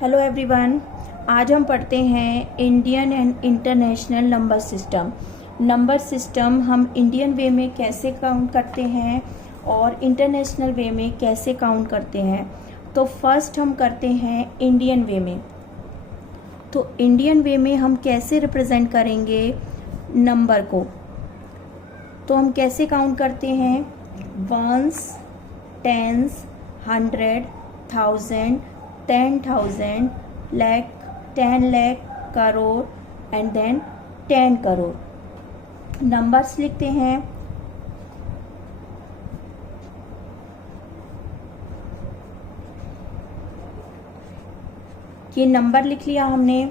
Hello everyone. आज हम पढ़ते हैं Indian and international number system. Number system हम इंडियन वे में कैसे काउंट करते हैं और इंटरनेशनल वे में कैसे काउंट करते हैं। तो फर्स्ट हम करते हैं इंडियन वे में। तो इंडियन वे में हम कैसे रिप्रेजेंट करेंगे नंबर को। तो हम कैसे काउंट करते हैं, ones, tens, 100, 1000, 10,000, lakh, 10 lakh, crore and then 10 crore. Numbers लिखते हैं। ये नंबर लिख लिया हमने।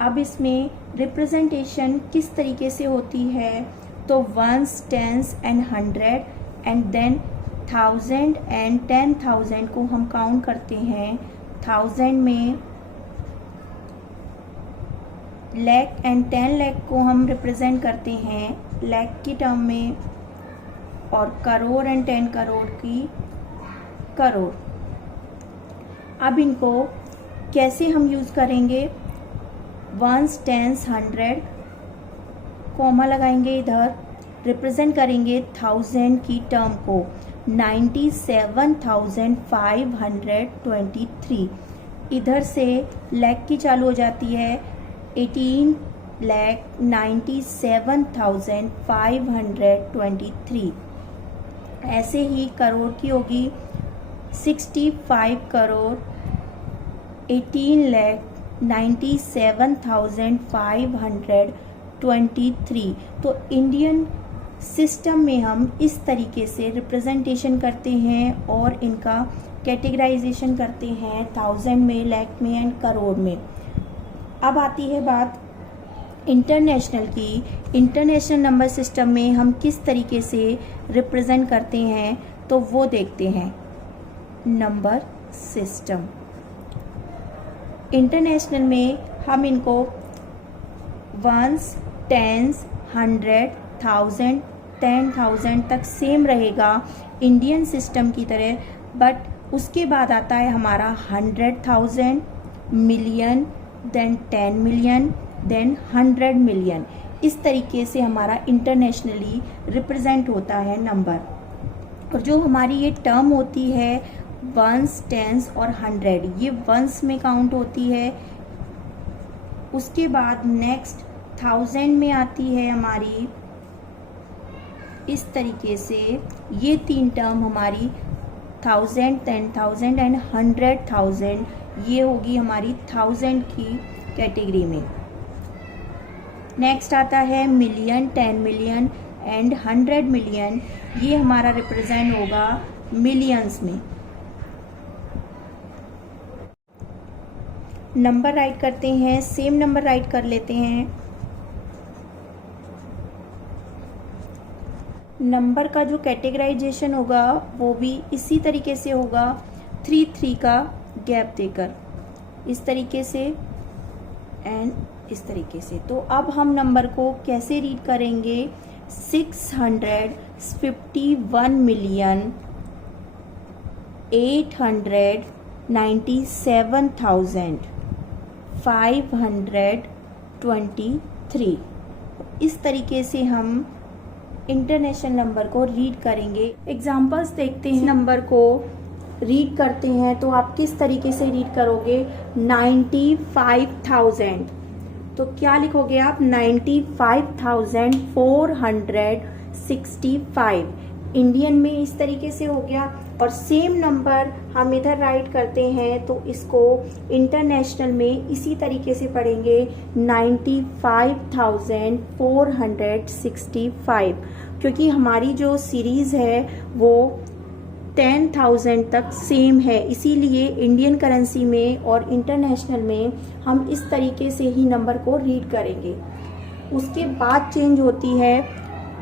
अब इसमें रिप्रेजेंटेशन किस तरीके से होती है, तो ones, tens and 100 and then 1000 and 10,000 को हम काउंट करते हैं 1000 में, लैख एंड 10 लाख को हम रिप्रेजेंट करते हैं लैख की टर्म में, और करोड़ एंड 10 करोड़ की करोड़। अब इनको कैसे हम यूज करेंगे, वंस, टेंस, 100, कॉमा लगाएंगे इधर, रिप्रेजेंट करेंगे 1000 की टर्म को 97,523। इधर से लैख की चालू हो जाती है 18,97,523। ऐसे ही करोड़ की होगी 65 करोड़ 18,97,523। तो इंडियन सिस्टम में हम इस तरीके से रिप्रेजेंटेशन करते हैं और इनका कैटेगराइजेशन करते हैं 1000 में, लाख में एंड करोड़ में। अब आती है बात इंटरनेशनल की। इंटरनेशनल नंबर सिस्टम में हम किस तरीके से रिप्रेजेंट करते हैं, तो वो देखते हैं। नंबर सिस्टम इंटरनेशनल में हम इनको वंस, टेंस, 100, 1000, 10,000 तक सेम रहेगा इंडियन सिस्टम की तरह, बट उसके बाद आता है हमारा 100,000, million, then 10 million, then 100 million. इस तरीके से हमारा इंटरनेशनली रिप्रेजेंट होता है नंबर। और जो हमारी ये टर्म होती है वंस, टेंस और 100, ये वंस में काउंट होती है। उसके बाद नेक्स्ट 1000 में आती है हमारी इस तरीके से। ये तीन टर्म हमारी 1000, 10,000 एंड 100,000, ये होगी हमारी 1000 की कैटेगरी में। नेक्स्ट आता है मिलियन, 10 मिलियन एंड 100 मिलियन, ये हमारा रिप्रेजेंट होगा मिलियंस में। नंबर राइट करते हैं, सेम नंबर राइट कर लेते हैं। नंबर का जो कैटेगराइजेशन होगा वो भी इसी तरीके से होगा, 3 का गैप देकर, इस तरीके से एंड इस तरीके से। तो अब हम नंबर को कैसे रीड करेंगे, 651,897,523। इस तरीके से हम इंटरनेशनल नंबर को रीड करेंगे। एग्जाम्पल्स देखते हैं। नंबर को रीड करते हैं तो आप किस तरीके से रीड करोगे, 95,000, तो क्या लिखोगे आप, 95,465। इंडियन में इस तरीके से हो गया। और सेम नंबर हम इधर राइट करते हैं तो इसको इंटरनेशनल में इसी तरीके से पढ़ेंगे, 95,465, क्योंकि हमारी जो सीरीज है वो 10,000 तक सेम है, इसीलिए इंडियन करेंसी में और इंटरनेशनल में हम इस तरीके से ही नंबर को रीड करेंगे। उसके बाद चेंज होती है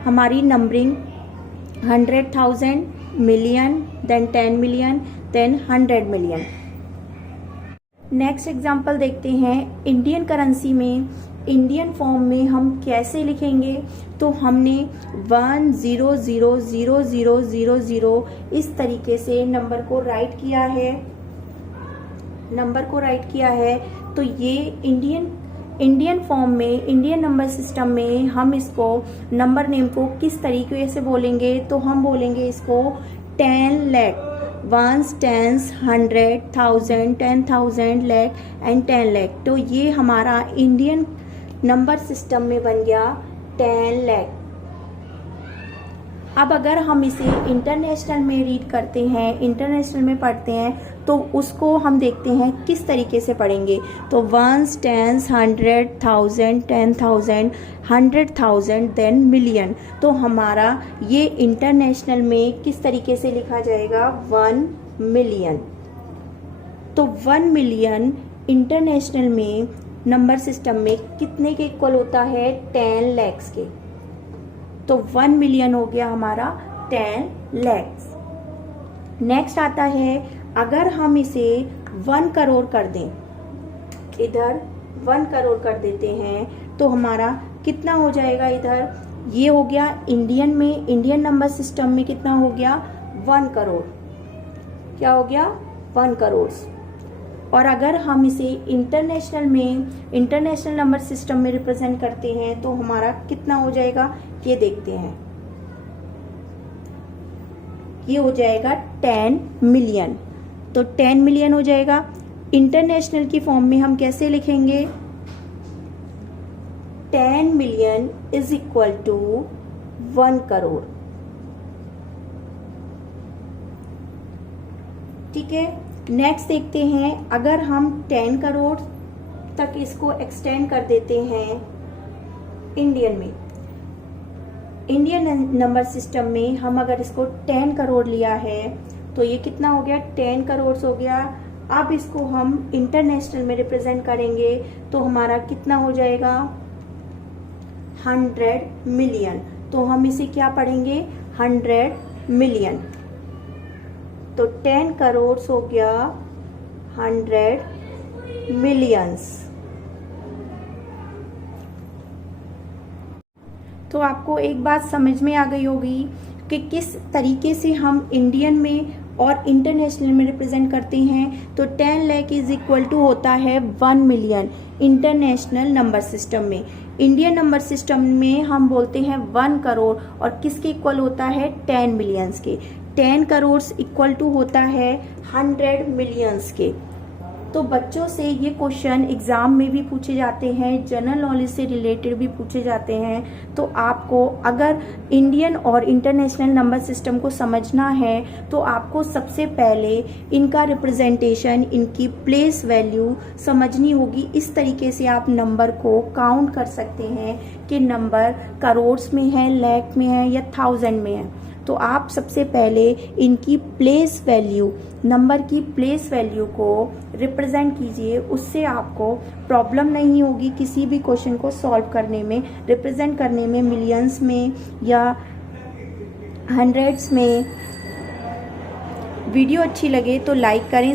हमारी numbering, 100,000, million, then 10 million, then 100 million. Next example देखते हैं। इंडियन करेंसी में इंडियन फॉर्म में हम कैसे लिखेंगे, तो हमने 1000000 इस तरीके से नंबर को राइट किया है। नंबर को राइट किया है, तो ये इंडियन फॉर्म में, इंडियन नंबर सिस्टम में हम इसको नंबर नेम को किस तरीके से बोलेंगे, तो हम बोलेंगे इसको 10 lakh, ones, tens, 100, 1000, 10,000, lakh and 10 lakh. तो ये हमारा इंडियन नंबर सिस्टम में बन गया 10 लाख। अब अगर हम इसे इंटरनेशनल में रीड करते हैं, इंटरनेशनल में पढ़ते हैं, तो उसको हम देखते हैं किस तरीके से पढ़ेंगे। तो वंस, टेंस, 100, 1000, 10,000, 100,000, देन मिलियन। तो हमारा ये इंटरनेशनल में किस तरीके से लिखा जाएगा, 1 मिलियन। तो 1 मिलियन इंटरनेशनल में नंबर सिस्टम में कितने के इक्वल होता है, 10 लैक्स के। तो 1 मिलियन हो गया हमारा 10 लैक्स। नेक्स्ट आता है, अगर हम इसे 1 करोड़ कर दें, इधर 1 करोड़ कर देते हैं, तो हमारा कितना हो जाएगा, इधर ये हो गया इंडियन में, इंडियन नंबर सिस्टम में कितना हो गया, 1 करोड़। क्या हो गया, 1 करोड़। और अगर हम इसे इंटरनेशनल में, इंटरनेशनल नंबर सिस्टम में रिप्रेजेंट करते हैं, तो हमारा कितना हो जाएगा, ये देखते हैं। ये हो जाएगा 10 मिलियन। तो 10 मिलियन हो जाएगा। इंटरनेशनल की फॉर्म में हम कैसे लिखेंगे, 10 million is equal to 1 crore. ठीक है, नेक्स्ट देखते हैं, अगर हम 10 करोड़ तक इसको एक्सटेंड कर देते हैं इंडियन में, इंडियन नंबर सिस्टम में हम अगर इसको 10 करोड़ लिया है, तो ये कितना हो गया, 10 करोड़ हो गया। अब इसको हम इंटरनेशनल में रिप्रेजेंट करेंगे, तो हमारा कितना हो जाएगा, 100 मिलियन। तो हम इसे क्या पढ़ेंगे, 100 मिलियन। तो 10 करोड़ हो गया 100 मिलियंस। तो आपको एक बात समझ में आ गई होगी कि किस तरीके से हम इंडियन में और इंटरनेशनल में रिप्रेजेंट करते हैं। तो 10 लाख इज इक्वल टू होता है 1 मिलियन इंटरनेशनल नंबर सिस्टम में। इंडियन नंबर सिस्टम में हम बोलते हैं 1 करोड़, और किसके इक्वल होता है, 10 मिलियंस के। 10 करोड़ इक्वल टू होता है 100 मिलियंस के। तो बच्चों से ये क्वेश्चन एग्जाम में भी पूछे जाते हैं, जनरल नॉलेज से रिलेटेड भी पूछे जाते हैं। तो आपको अगर इंडियन और इंटरनेशनल नंबर सिस्टम को समझना है, तो आपको सबसे पहले इनका रिप्रेजेंटेशन, इनकी प्लेस वैल्यू समझनी होगी। इस तरीके से आप नंबर को काउंट कर सकते हैं कि नंबर करोड़ में है, लाख में है या 1000 में है। तो आप सबसे पहले इनकी प्लेस वैल्यू, नंबर की प्लेस वैल्यू को रिप्रेजेंट कीजिए, उससे आपको प्रॉब्लम नहीं होगी किसी भी क्वेश्चन को सॉल्व करने में, रिप्रेजेंट करने में, मिलियंस में या हंड्रेड्स में। वीडियो अच्छी लगे तो लाइक करें।